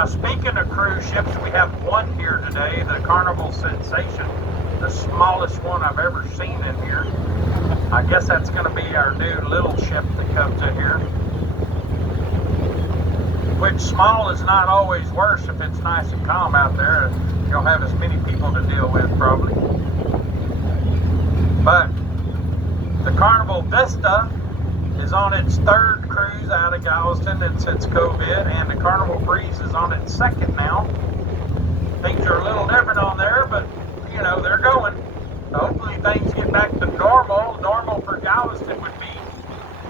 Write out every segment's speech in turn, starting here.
Now, speaking of cruise ships, we have one here today, the Carnival Sensation, the smallest one I've ever seen in here. I guess that's going to be our new little ship that comes in here. Which small is not always worse if it's nice and calm out there. You don't have as many people to deal with, probably. But the Carnival Vista is on its third cruise out of Galveston and since COVID, and the Carnival Breeze is on its second now. Things are a little different on there, but you know, they're going. So hopefully things get back to normal. Normal for Galveston would be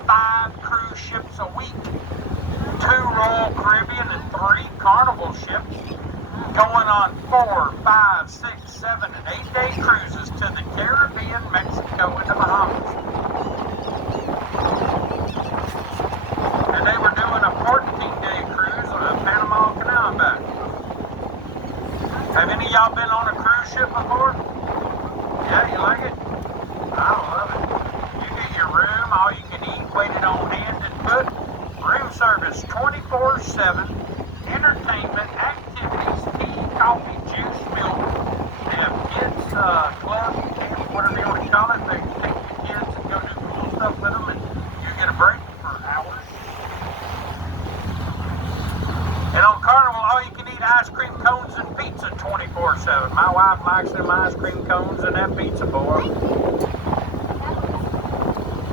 5 cruise ships a week, 2 Royal Caribbean and 3 Carnival ships, going on 4, 5, 6, 7, and 8-day cruises to the Caribbean, Mexico, and the Bahamas. And they were doing a 14-day cruise on the Panama Canal and back. Have any of y'all been on a cruise ship before? Yeah, you like it? I love it. You get your room, all you can eat, waited on hand and foot. Room service 24/7. Entertainment, activities, tea, coffee, juice, milk. They have kids, club, camp, whatever you want to call it. They take your kids and go do cool stuff with them, and you get a break for hours. And on Carnival, all you can eat ice cream cones and pizza 24/7. My wife likes them ice cream cones and that pizza, boy.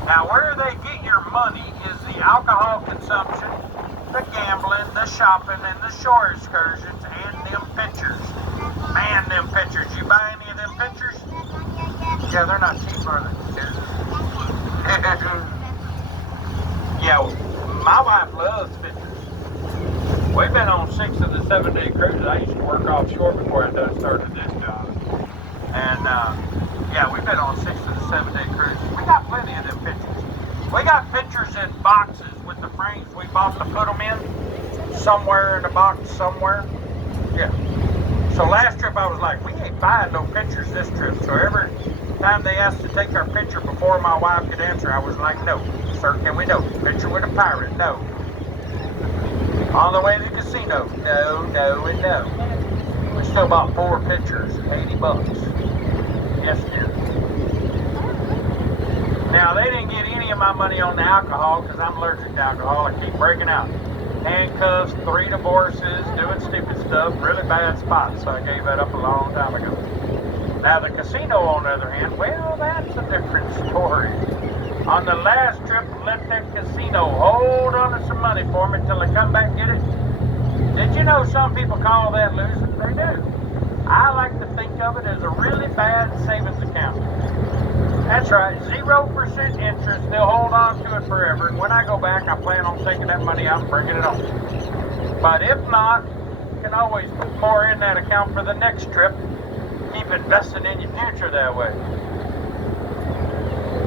Now, where they get your money is the alcohol consumption, the gambling, the shopping, and the shore excursions, and them pictures. Man, them pictures. You buy any of them pictures? Yeah, they're not cheap, are they? Yeah, my wife loves pictures. We've been on 6 of the 7-day cruises. I used to work offshore before I started this job. And, yeah, we've been on 6 of the 7-day cruises. We got plenty of them pictures. We got pictures in boxes with the frames we bought to put them in. Somewhere in a box somewhere. Yeah. So last trip I was like, we ain't buying no pictures this trip. So every time they asked to take our picture before my wife could answer, I was like, no. Sir, can we no? Picture with a pirate? No. On the way to the casino? No, no, and no. We still bought 4 pictures, $80. Yes, dear. Now, they didn't get any of my money on the alcohol because I'm allergic to alcohol. I keep breaking out. Handcuffs, 3 divorces, doing stupid stuff, really bad spots. So I gave that up a long time ago. Now, the casino, on the other hand, well, that's a different story. On the last trip, let that casino hold on to some money for me until I come back and get it. Did you know some people call that losing? They do. I like to think of it as a really bad savings account. That's right, 0% interest. They'll hold on to it forever. And when I go back, I plan on taking that money out and bringing it home. But if not, you can always put more in that account for the next trip. Keep investing in your future that way.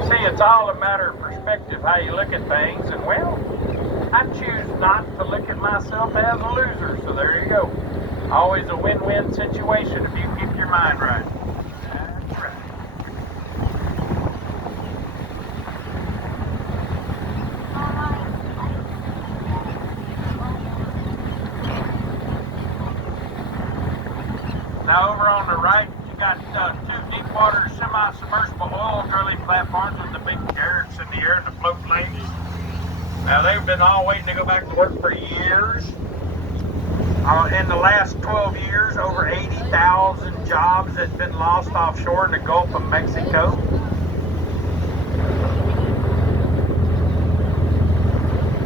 See, it's all a matter of perspective, how you look at things, and well, I choose not to look at myself as a loser, so there you go. Always a win-win situation if you keep your mind right. That's right. Now over on the right, you got 2 deep-water semi-submersible oil drilling platforms with the big derricks in the air and the float lanes. Now, they've been all waiting to go back to work for years. In the last 12 years, over 80,000 jobs have been lost offshore in the Gulf of Mexico.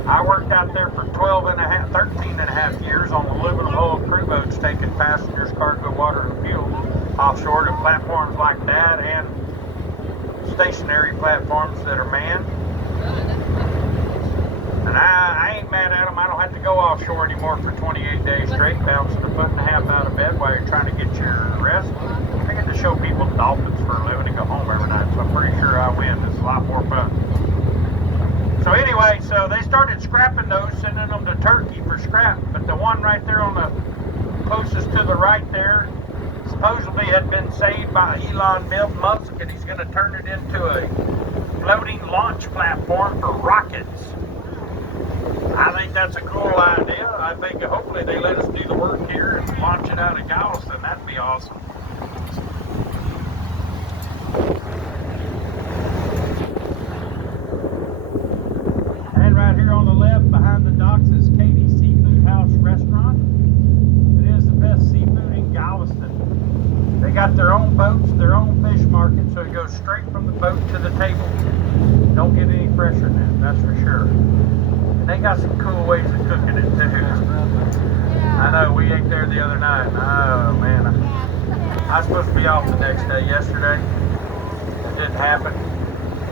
I worked out there for 13 and a half years on aluminum hull crew boats taking passengers, cargo, water, and fuel offshore to platforms like that and stationary platforms that are manned. And I ain't mad at them. I don't have to go offshore anymore for 28 days straight, bouncing a foot and a half out of bed while you're trying to get your rest. I get to show people dolphins for a living and go home every night, so I'm pretty sure I win. It's a lot more fun. So anyway, so they started scrapping those, sending them to Turkey for scrap. But the one right there on the closest to the right there supposedly had been saved by Elon Musk, and he's going to turn it into a floating launch platform for rockets. I think that's a cool idea. I think hopefully they let us do the work here and launch it out of Galveston. That'd be awesome. And right here on the left behind the docks is Katie's Seafood House Restaurant. It is the best seafood in Galveston. They got their own boats, their own fish market, so it goes straight from the boat to the table. Don't get any fresher than that, that's for sure. And they got some cool ways of cooking it too. I know, we ate there the other night. Oh man, I was supposed to be off the next day yesterday. It didn't happen.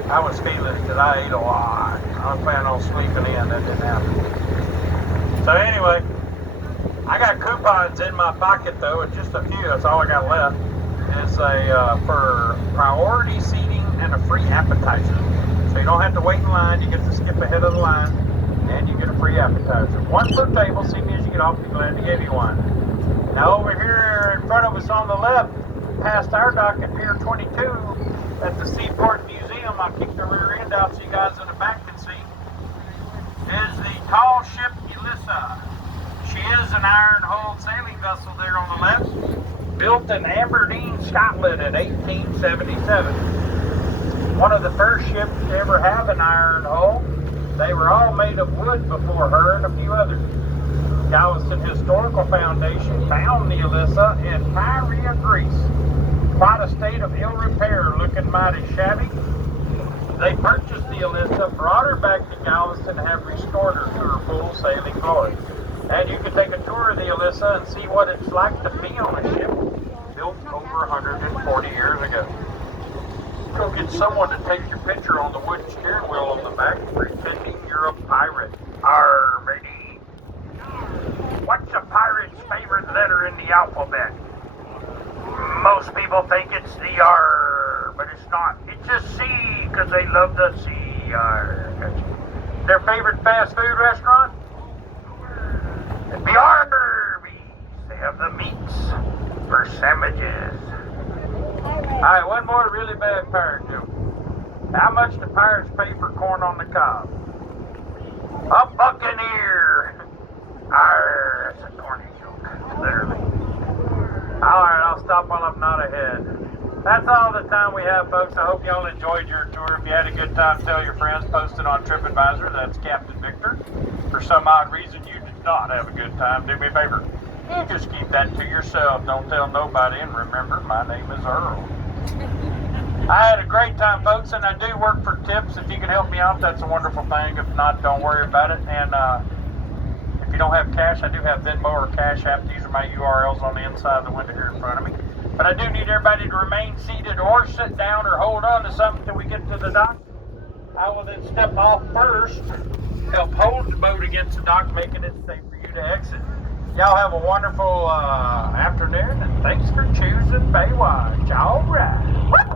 I was feeling it because I ate a lot. I was planning on sleeping in, that didn't happen. So anyway, I got coupons in my pocket though, it's just a few, that's all I got left. It's for priority seating and a free appetizer. So you don't have to wait in line, you get to skip ahead of the line, and you get a free appetizer. One per table, see me as you get off, be glad to give you one. Now over here in front of us on the left, past our dock at Pier 22, at the Seaport Museum, I'll keep the rear end out so you guys in the back can see, is the tall ship Elissa. She is an iron-hulled sailing vessel there on the left, built in Aberdeen, Scotland in 1877. One of the first ships to ever have an iron hull. They were all made of wood before her and a few others. Galveston Historical Foundation found the Elissa in Tyria, Greece. Quite a state of ill repair, looking mighty shabby. They purchased the Elissa, brought her back to Galveston, and have restored her to her full sailing glory. And you can take a tour of the Elissa and see what it's like to be on a ship built over 140 years ago. Go get someone to take your picture on the wooden steering wheel on the back, pretending you're a pirate. Arr, matey. What's a pirate's favorite letter in the alphabet? Most people think it's the R, but it's not. It's a C, because they love the sea. Arr. Their favorite fast food restaurant? It'd be Arby's. They have the meats for sandwiches. Alright, one more really bad pirate joke. How much do pirates pay for corn on the cob? A buccaneer! Arr, that's a corny joke, literally. Alright, I'll stop while I'm not ahead. That's all the time we have, folks. I hope y'all enjoyed your tour. If you had a good time, tell your friends. Post it on TripAdvisor. That's Captain Victor. For some odd reason you did not have a good time, do me a favor. You just keep that to yourself. Don't tell nobody. And remember, my name is Earl. I had a great time, folks, and I do work for tips. If you can help me out, that's a wonderful thing. If not, don't worry about it. And if you don't have cash, I do have Venmo or Cash App. These are my URLs on the inside of the window here in front of me. But I do need everybody to remain seated or sit down or hold on to something until we get to the dock. I will then step off first, help hold the boat against the dock, making it safe for you to exit. Y'all have a wonderful afternoon, and thanks for choosing Baywatch. All right.